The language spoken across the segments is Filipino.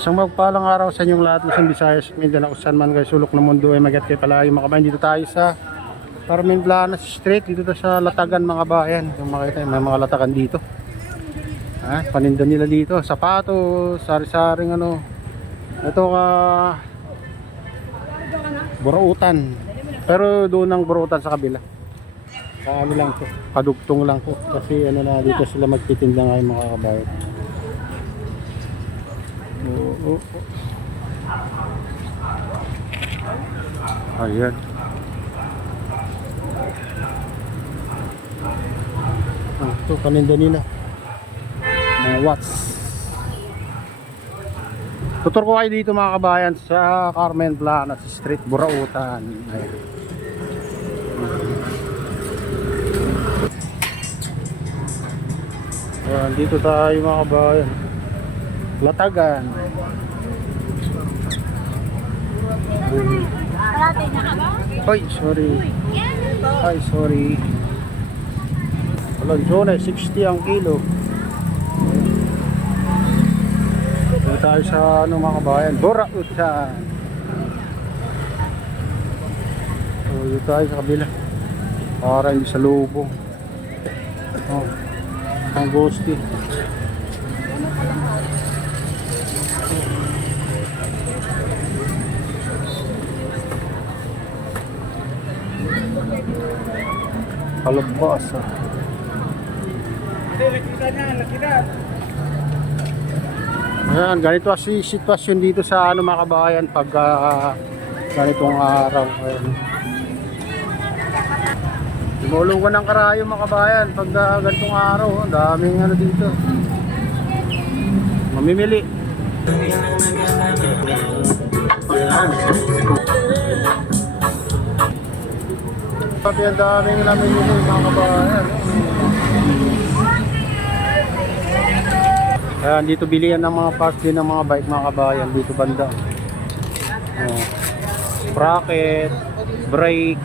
Isang magpalang araw sa inyong lahat, Luzon, Visayas, Mindanao, saan man kayo sulok ng mundo ay magat kayo palagi mga kabayan. Dito tayo sa Carmen Planas Street, dito tayo sa Latagan mga bayan. Yung makita, may mga latagan dito. Paninda nila dito, sapatos, sari-saring ano. Ito burautan. Pero doon ang burautan sa kabila. Sa ano lang to, kadugtong lang to. Kasi ano na dito sila magtitinda ngayon mga kabayan. Ayan. Ito paninda nila. Mga watts. Tutur ko kayo dito mga kabayan sa Carmen Planas Street, Burautan. Ayan. Ayan, dito tayo mga kabayan. Latagan. Ay, sorry. Ay, sorry. Alonzone, 60 ang kilo. Dito tayo sa ano mga kabayan, Burautan. So, dito tayo sa kabila. Para hindi sa lubong. Oh, ang ghosty. Kalabas. Ayan, ganito ang sitwasyon dito sa ano mga kabayan pag ganitong araw. Ayan. Lumulungan ng karayo mga kabayan pag ganitong araw. Daming ano dito. Mamimili. Pati ang daming namimili mga kabayan. Ayan, dito bilihan ng mga parts din ng mga bike mga kabayan. Dito banda. Sprocket, brake,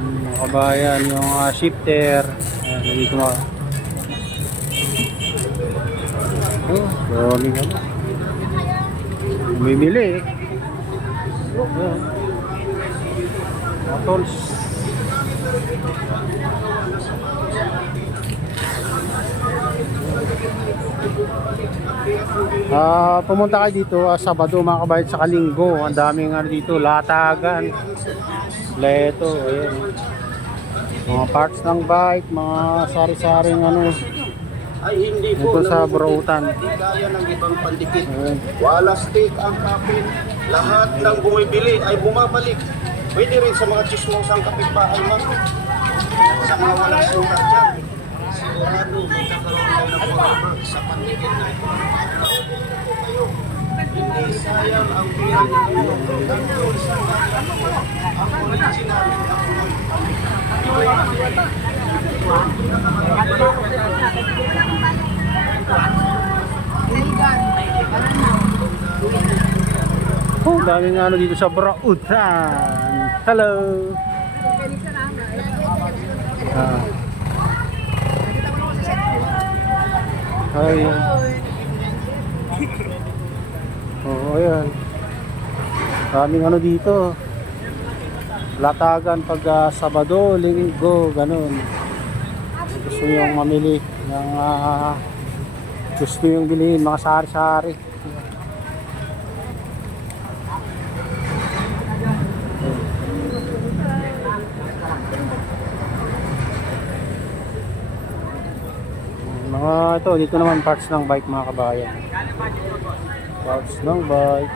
mga kabayan, yung shifter. Ayan, dito mga daming ano. Mamimili eh. Ayan. Tools. Pumunta kayo dito Sabado mga kabayan sa Linggo. Ang daming ano dito, latagan, leto, ayan. Mga parts ng bike, mga sari-saring ano. Ay hindi po ito sa Burautan. Gaya ng ibang pandikit. Wala stick ang kapit. Lahat ng bumibili ay bumabalik. Pwede rin sa mga chismosang kapitbahay man. Sa mga walang sukat dyan. Sigurado magkakaroon kayo ng pag-work sa pandikit na ito. Hindi sayang ang pira ninyo. Nandun sa ang original. Oh, daming ano dito sa Burautan. Hello. Ayan. Oh, ayan. Daming ano dito. Latagan pag Sabado, Linggo, ganun. Gusto yung mamili ng gusto yung bilhin, mga sari-sari. Mga ito, dito naman parts ng bike mga kabayan. Parts ng bike.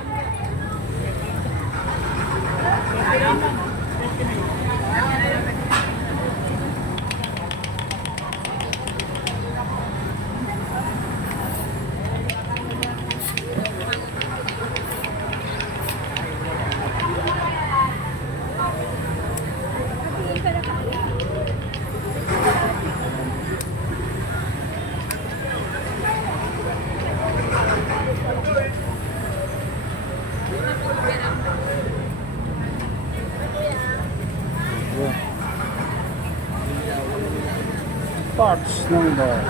Parts ng bike.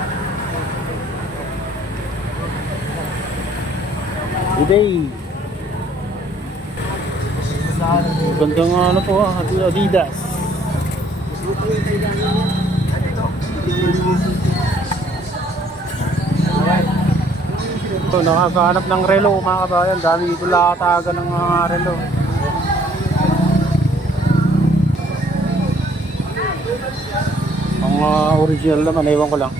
Today. Gandang ano po Adidas. So, nakakahanap ng relo mga kabayan. Dami dito lakatagan ng mga relo. Ang original naman, ewan ko lang.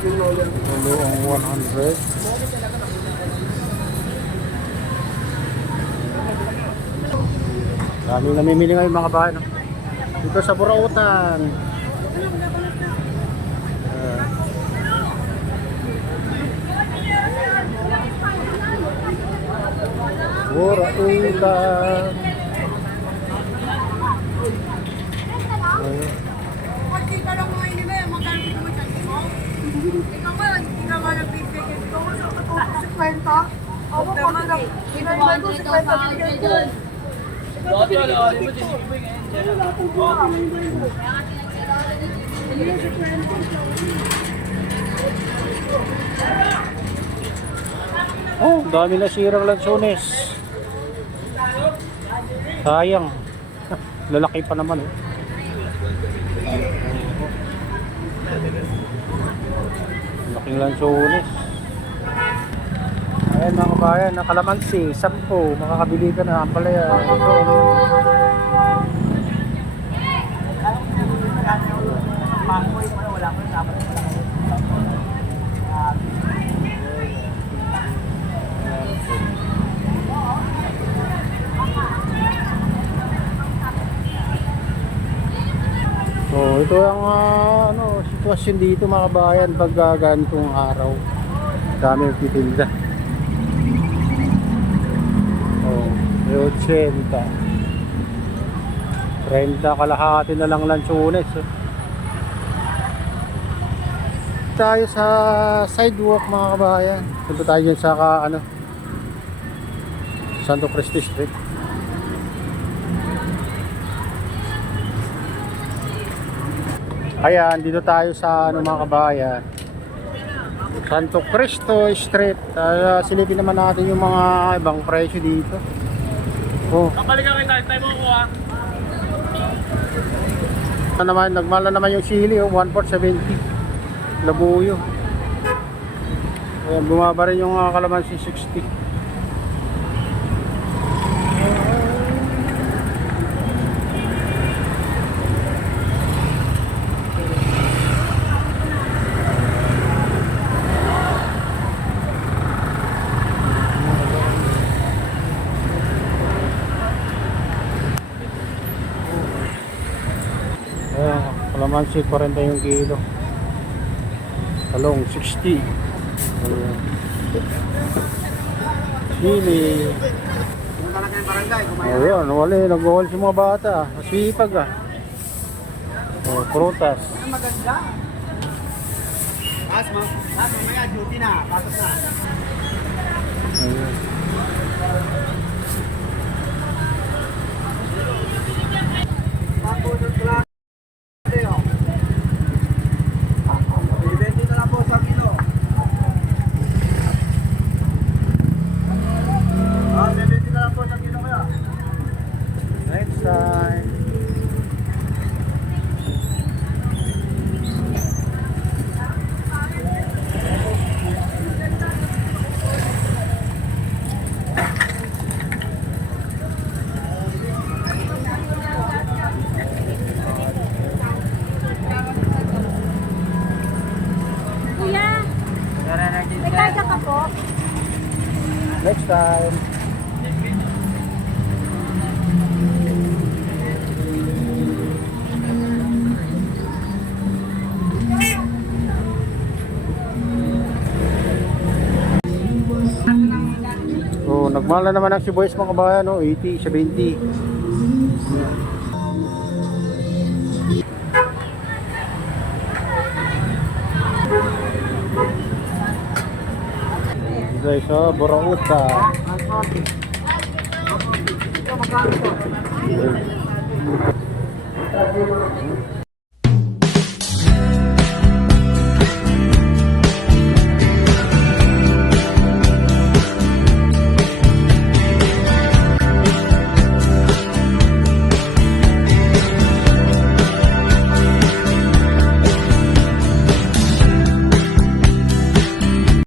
Relo ang 100. Dami namimili ngayon mga kabayan. Dito sa Burautan. Burautan. Magkita lang mga inime, magkano dito mo dyan mo? Ikaw nga, hindi ka nga nagbibigay. Ikaw nga, sa kwenta. Ako, pag pinaiman ko sa kwenta, bigyan ko. Oh, dami na sirang lansones. Sayang. Lalaki pa naman eh. Laking lansones. Ayan mga kabayan, na kalamansi, 10, makakabili ka na. Ang palaya, ito. So, ito ang sitwasyon dito mga kabayan pag ganitong araw. Dami ang titinda. Oh, 80. 30 kalahati na lang lansones. Tayo sa sidewalk mga kabayan. Punta tayo dyan sa Santo Cristo Street. Ayan, dito tayo sa mga kabayan. Santo Cristo Street. Silipin naman natin yung mga ibang presyo dito. Oh. Kapalikan kita, tayo mo ko ah. Nagmala naman yung sili, 1/470. Labuyo. Ayan, bumaba rin yung kalamansi 60. Ayan, kalamansi 40 yung kilo. Talong 60. Ayan. Sili. Ayan, wala eh. Nag-wall si mga bata. Masipag ah. Oh, prutas. Maganda. Mamaya duty na. Pasok na. Ayan. Next time. Kuya, may karga ka po? Next time. Oh, nagmahal na naman ang sibuyas mga kabayan, no? 80, 70. Guys, sa Burauta. Ito magkano to?